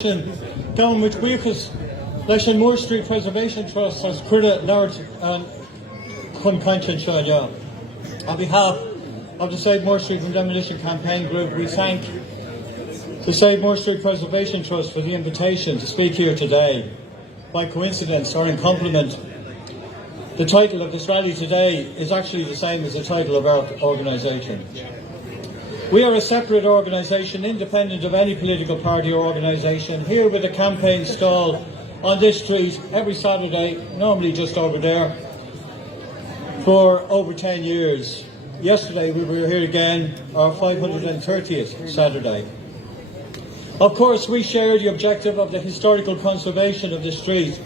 Down with Weakes, leis an Moore Street Preservation Trust as Crida Lord and Concanchan. On behalf of the Save Moore Street from Demolition campaign group, we thank the Save Moore Street Preservation Trust for the invitation to speak here today. By coincidence or in compliment, the title of this rally today is actually the same as the title of our organisation. We are a separate organisation, independent of any political party or organisation, here with a campaign stall on this street every Saturday, normally just over there, for over 10 years. Yesterday we were here again, our 530th Saturday. Of course, we share the objective of the historical conservation of the street.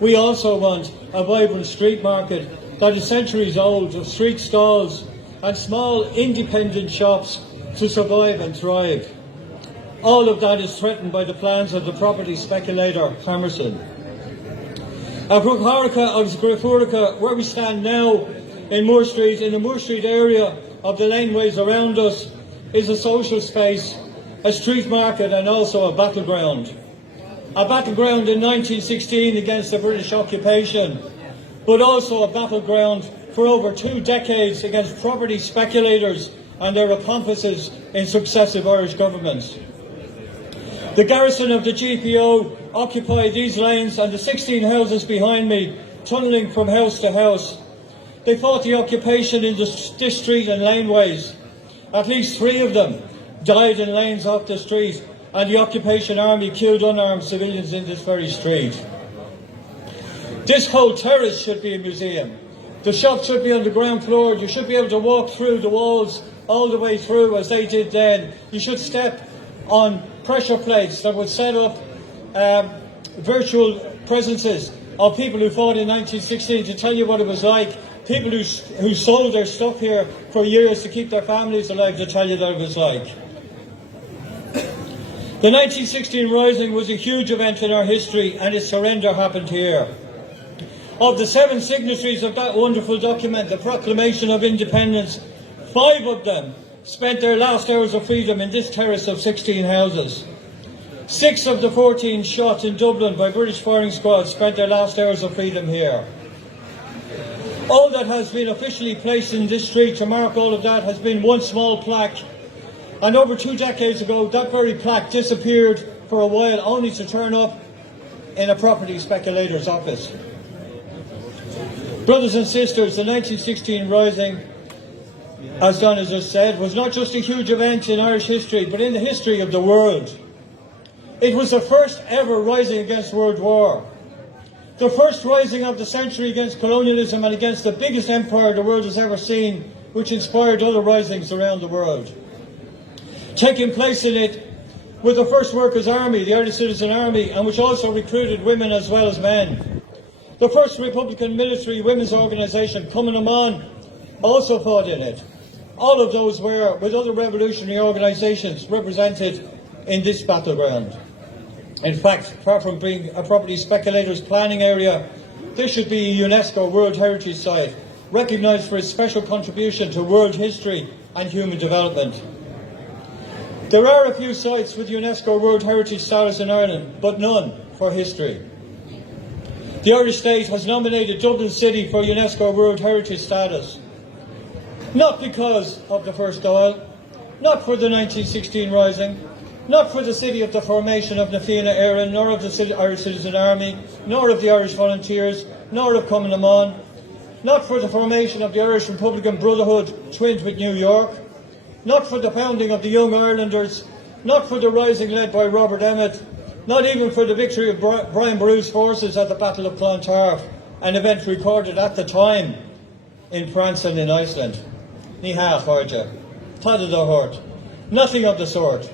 We also want a vibrant street market that is centuries old, of street stalls and small independent shops to survive and thrive. All of that is threatened by the plans of the property speculator Hammerson. Where we stand now in Moore Street, in the Moore Street area of the laneways around us, is a social space, a street market and also a battleground. A battleground in 1916 against the British occupation, but also a battleground for over 2 decades against property speculators and their accomplices in successive Irish governments. The garrison of the GPO occupied these lanes and the 16 houses behind me, tunnelling from house to house. They fought the occupation in this street and laneways. At least 3 of them died in lanes off the street, and the occupation army killed unarmed civilians in this very street. This whole terrace should be a museum. The shops should be on the ground floor. You should be able to walk through the walls all the way through as they did then. You should step on pressure plates that would set up virtual presences of people who fought in 1916 to tell you what it was like. People who sold their stuff here for years to keep their families alive to tell you what it was like. The 1916 Rising was a huge event in our history, and its surrender happened here. Of the 7 signatories of that wonderful document, the Proclamation of Independence, 5 of them spent their last hours of freedom in this terrace of 16 houses. 6 of the 14 shot in Dublin by British firing squads spent their last hours of freedom here. All that has been officially placed in this street to mark all of that has been one small plaque. And over 2 decades ago, that very plaque disappeared for a while, only to turn up in a property speculator's office. Brothers and sisters, the 1916 Rising, as Don has just said, was not just a huge event in Irish history, but in the history of the world. It was the first ever rising against World War. The first rising of the century against colonialism and against the biggest empire the world has ever seen, which inspired other risings around the world. Taking place in it with the first Workers' Army, the Irish Citizen Army, and which also recruited women as well as men. The first Republican military women's organisation, Cumann also fought in it. All of those were, with other revolutionary organisations, represented in this battleground. In fact, far from being a property speculator's planning area, this should be a UNESCO World Heritage Site, recognised for its special contribution to world history and human development. There are a few sites with UNESCO World Heritage status in Ireland, but none for history. The Irish state has nominated Dublin City for UNESCO World Heritage status. Not because of the first Dáil, not for the 1916 Rising, not for the city of the formation of na Fianna Éireann, nor of the Irish Citizen Army, nor of the Irish Volunteers, nor of Cumann, not for the formation of the Irish Republican Brotherhood twinned with New York, not for the founding of the Young Irelanders, not for the rising led by Robert Emmet, not even for the victory of Brian Boru's forces at the Battle of Clontarf, an event recorded at the time in France and in Iceland. Ní ha cháirde, tada da hort. Nothing of the sort.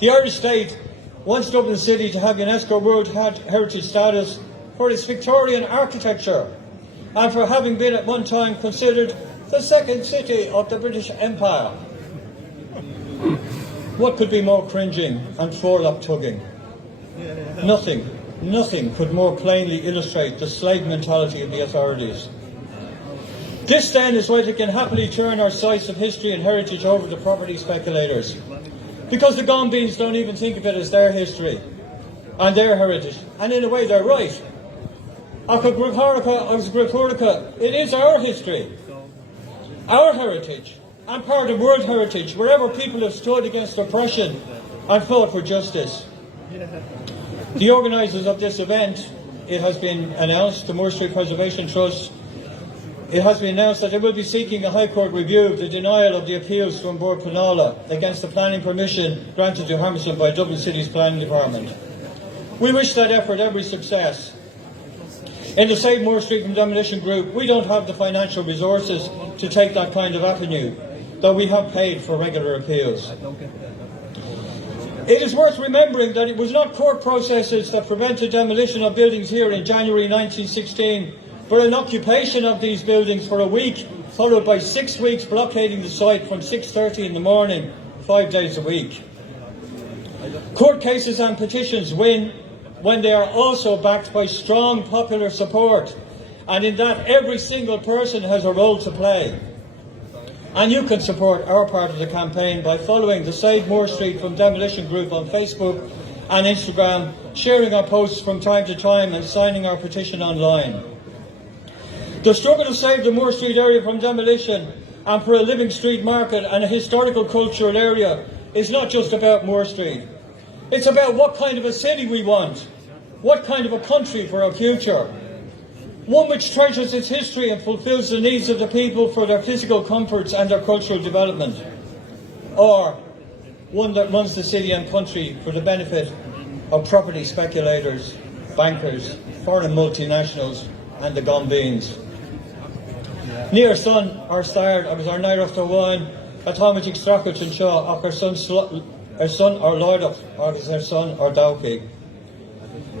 The Irish state wants Dublin City to have UNESCO World Heritage status for its Victorian architecture and for having been at one time considered the second city of the British Empire. What could be more cringing and forelock tugging? Nothing could more plainly illustrate the slave mentality of the authorities. This then is why they can happily turn our sites of history and heritage over to property speculators. Because the Gombeans don't even think of it as their history. and their heritage. And in a way, they're right. It is our history, our heritage, and part of world heritage, wherever people have stood against oppression and fought for justice. The organisers of this event, it has been announced, the Moore Street Preservation Trust, it has been announced that they will be seeking a High Court review of the denial of the appeals from Bord Pleanála against the planning permission granted to Hammerson by Dublin City's Planning Department. We wish that effort every success. In the Save Moore Street from Demolition group, we don't have the financial resources to take that kind of avenue, though we have paid for regular appeals. It is worth remembering that it was not court processes that prevented demolition of buildings here in January 1916, but an occupation of these buildings for a week, followed by 6 weeks blockading the site from 6:30 in the morning, 5 days a week. Court cases and petitions win when they are also backed by strong popular support, and in that every single person has a role to play. And you can support our part of the campaign by following the Save Moore Street from Demolition group on Facebook and Instagram, sharing our posts from time to time and signing our petition online. The struggle to save the Moore Street area from demolition and for a living street market and a historical cultural area is not just about Moore Street. It's about what kind of a city we want, what kind of a country for our future. One which treasures its history and fulfills the needs of the people for their physical comforts and their cultural development. Or one that runs the city and country for the benefit of property speculators, bankers, foreign multinationals and the gumbeans. Níor son ar stair agus ar nair after wine, atáid ag strachat an seo ach ar son ar láideach agus ar son ar dowchaí.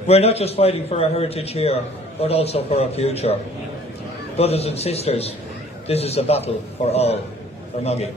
We're not just fighting for our heritage here, but also for our future. Brothers and sisters, this is a battle for all. Or Nagi.